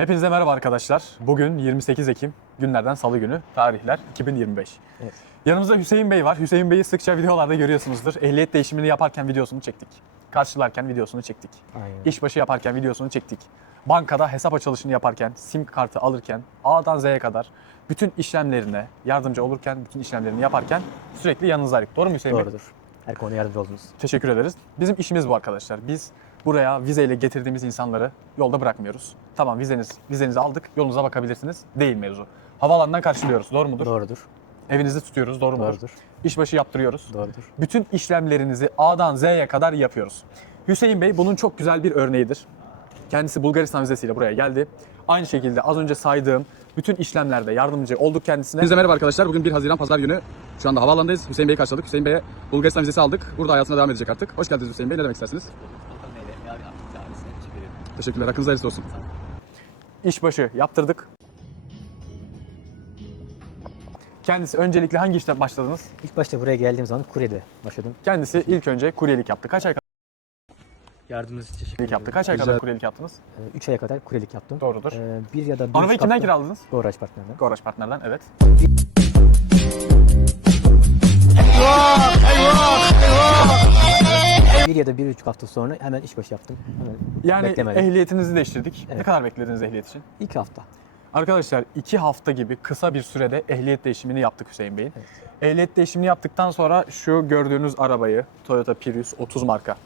Hepinize merhaba arkadaşlar. Bugün 28 Ekim, günlerden salı günü, tarihler 2025. Evet. Yanımızda Hüseyin Bey var. Hüseyin Bey'i sıkça videolarda görüyorsunuzdur. Ehliyet değişimini yaparken videosunu çektik. Karşılarken videosunu çektik. Aynen. İşbaşı yaparken videosunu çektik. Bankada hesap açılışını yaparken, sim kartı alırken, A'dan Z'ye kadar bütün işlemlerine yardımcı olurken, bütün işlemlerini yaparken sürekli yanınızdaydık. Doğru mu Hüseyin Bey? Doğrudur. Her konuda yardımcı oldunuz. Teşekkür ederiz. Bizim işimiz bu arkadaşlar. Biz buraya vizeyle getirdiğimiz insanları yolda bırakmıyoruz. Tamam vizeniz, vizenizi aldık, yolunuza bakabilirsiniz. Değil mevzu. Havaalanından karşılıyoruz. Doğru mudur? Doğrudur. Evinizi tutuyoruz. Doğru mudur? Doğrudur. İşbaşı yaptırıyoruz. Doğrudur. Bütün işlemlerinizi A'dan Z'ye kadar yapıyoruz. Hüseyin Bey bunun çok güzel bir örneğidir. Kendisi Bulgaristan vizesiyle buraya geldi. Aynı şekilde az önce saydığım bütün işlemlerde yardımcı olduk kendisine. Hepinize merhaba arkadaşlar. Bugün 1 Haziran Pazar günü. Şu anda havaalanındayız. Hüseyin Bey'i karşıladık. Hüseyin Bey'e Bulgaristan vizesi aldık. Burada hayatına devam edecek artık. Hoş geldiniz Hüseyin Bey. Ne demek istersiniz? Teşekkürler. Hakkınız hayırlısı olsun. İşbaşı yaptırdık. Kendisi öncelikle hangi işten başladınız? İlk başta buraya geldiğim zaman kuryede başladım. Kendisi ilk önce kuryelik yaptı. Kaç ay Yardımınız için teşekkür kuryelik yaptı? Kaç ay kadar kuryelik yaptınız? 3 aya kadar kuryelik yaptım. Doğrudur. Ee, bir ya da bir Arabayı kimden kiraladınız? Goraç partnerden. Goraş partnerden evet. Bir ya da bir buçuk hafta sonra hemen işbaşı yaptım. Hemen Yani beklemedim. ehliyetinizi değiştirdik. Ne Evet. kadar beklediniz ehliyet için? İlk hafta. Arkadaşlar iki hafta gibi kısa bir sürede ehliyet değişimini yaptık Hüseyin Bey'in. Evet. Ehliyet değişimini yaptıktan sonra şu gördüğünüz arabayı Toyota Prius 30 marka.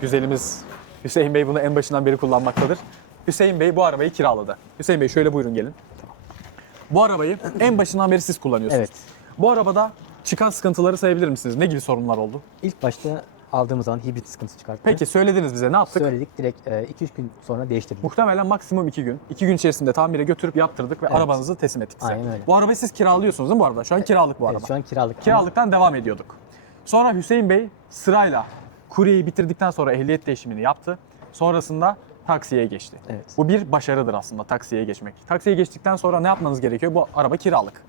Güzelimiz Hüseyin Bey bunu en başından beri kullanmaktadır. Hüseyin Bey bu arabayı kiraladı. Hüseyin Bey şöyle buyurun gelin. Bu arabayı en başından beri siz kullanıyorsunuz. Evet. Bu arabada çıkan sıkıntıları sayabilir misiniz? Ne gibi sorunlar oldu? İlk başta aldığımız zaman hibrit sıkıntısı çıkarttı. Peki söylediniz bize ne yaptık? Söyledik direkt 2-3 gün sonra değiştirdik. Muhtemelen maksimum 2 gün. 2 gün içerisinde tamire götürüp yaptırdık ve Evet. arabanızı teslim ettik size. Aynen öyle. Bu arabayı siz kiralıyorsunuz değil mi bu arada? Şu an kiralık bu araba. Evet, şu an kiralık. Kiralıktan devam ediyorduk. Sonra Hüseyin Bey sırayla kuryeyi bitirdikten sonra ehliyet değişimini yaptı. Sonrasında taksiye geçti. Evet. Bu bir başarıdır aslında taksiye geçmek. Taksiye geçtikten sonra ne yapmanız gerekiyor? Bu araba kiralık.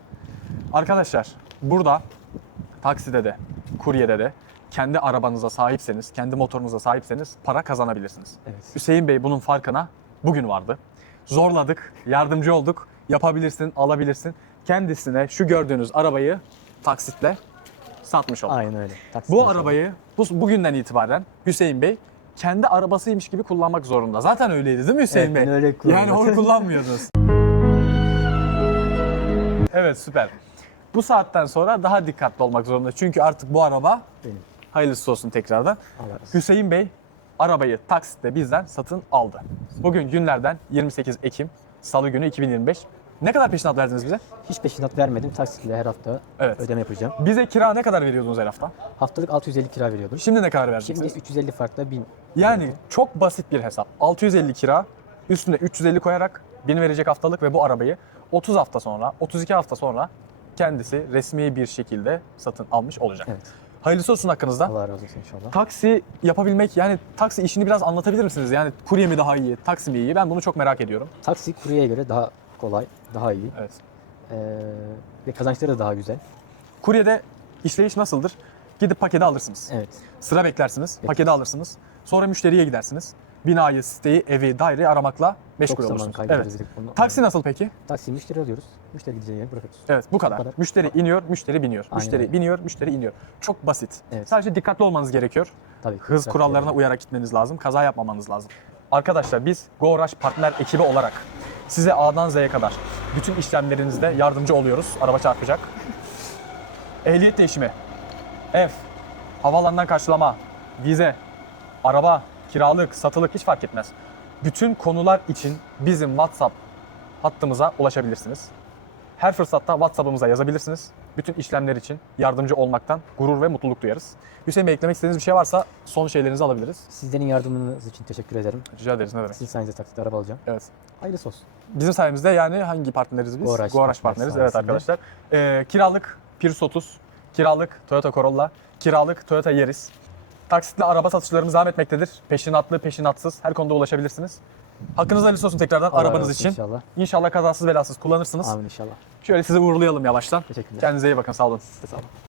Arkadaşlar burada takside de, kuryede de kendi arabanıza sahipseniz, kendi motorunuza sahipseniz para kazanabilirsiniz. Evet. Hüseyin Bey bunun farkına bugün vardı. Zorladık, yardımcı olduk. Yapabilirsin, alabilirsin. Kendisine şu gördüğünüz arabayı taksitle satmış olduk. Aynen öyle. Taksi Bu arabayı bu, bugünden itibaren Hüseyin Bey kendi arabasıymış gibi kullanmak zorunda. Zaten öyleydi değil mi Hüseyin Evet, Bey? öyle yani onu kullanmıyordunuz. evet süper. Bu saatten sonra daha dikkatli olmak zorunda. Çünkü artık bu araba Benim. Hayırlısı olsun tekrardan. Hüseyin Bey arabayı taksitle bizden satın aldı. Bugün günlerden 28 Ekim Salı günü 2025. Ne kadar peşinat verdiniz bize? Hiç peşinat vermedim. Taksitle her hafta Evet. ödeme yapacağım. Bize kira ne kadar veriyordunuz her hafta? Haftalık 650 kira veriyordum. Şimdi ne kadar Şimdi vereceksiniz? 350 farkla 1000. Yani çok basit bir hesap. 650 kira, üstüne 350 koyarak 1000 verecek haftalık ve bu arabayı 30 hafta sonra, 32 hafta sonra kendisi resmi bir şekilde satın almış olacak. Evet. Hayırlısı olsun hakkınızda. Allah razı olsun inşallah. Taksi yapabilmek yani taksi işini biraz anlatabilir misiniz? Yani kurye mi daha iyi, taksi mi iyi? Ben bunu çok merak ediyorum. Taksi kuryeye göre daha kolay, daha iyi. Evet. Ee, ve kazançları da daha güzel. Kuryede işleyiş nasıldır? Gidip paketi alırsınız. Evet. Sıra beklersiniz, paketi alırsınız. Sonra müşteriye gidersiniz. Binayı, siteyi, evi, daireyi aramakla meşgul Çok zaman olursunuz. kaybederiz. Evet. direkt bunu. Taksi nasıl peki? Taksi müşteri alıyoruz. Müşteri gideceği yere bırakıyoruz. Evet bu kadar. Kadar. Müşteri iniyor, müşteri biniyor. Aynen müşteri öyle. biniyor, müşteri iniyor. Çok basit. Evet. Sadece dikkatli olmanız gerekiyor. Tabii ki. Hız Trafiğe kurallarına uyarak gitmeniz lazım. Kaza yapmamanız lazım. Arkadaşlar biz GoRush partner ekibi olarak size A'dan Z'ye kadar bütün işlemlerinizde yardımcı oluyoruz. Araba çarpacak. Ehliyet değişimi, ev, havaalanından karşılama, vize, araba, kiralık, satılık hiç fark etmez. Bütün konular için bizim WhatsApp hattımıza ulaşabilirsiniz. Her fırsatta WhatsApp'ımıza yazabilirsiniz. Bütün işlemler için yardımcı olmaktan gurur ve mutluluk duyarız. Hüseyin Bey eklemek istediğiniz bir şey varsa son şeylerinizi alabiliriz. Sizlerin yardımınız için teşekkür ederim. Rica ederiz ne demek. Sizin sayenizde taksitle araba alacağım. Evet. Hayırlısı olsun. Bizim sayemizde yani hangi partneriz biz? Goraş partneriz. partner Evet arkadaşlar. Ee, kiralık Prius 30, kiralık Toyota Corolla, kiralık Toyota Yaris. Taksitle araba satışlarımız devam etmektedir. Peşinatlı, peşinatsız her konuda ulaşabilirsiniz. Hakkınızda hayırlısı olsun tekrardan Allah arabanız için. İnşallah. İnşallah kazasız belasız kullanırsınız. Amin inşallah. Şöyle sizi uğurlayalım yavaştan. Teşekkürler. Kendinize iyi bakın sağ olun. Sağ olun.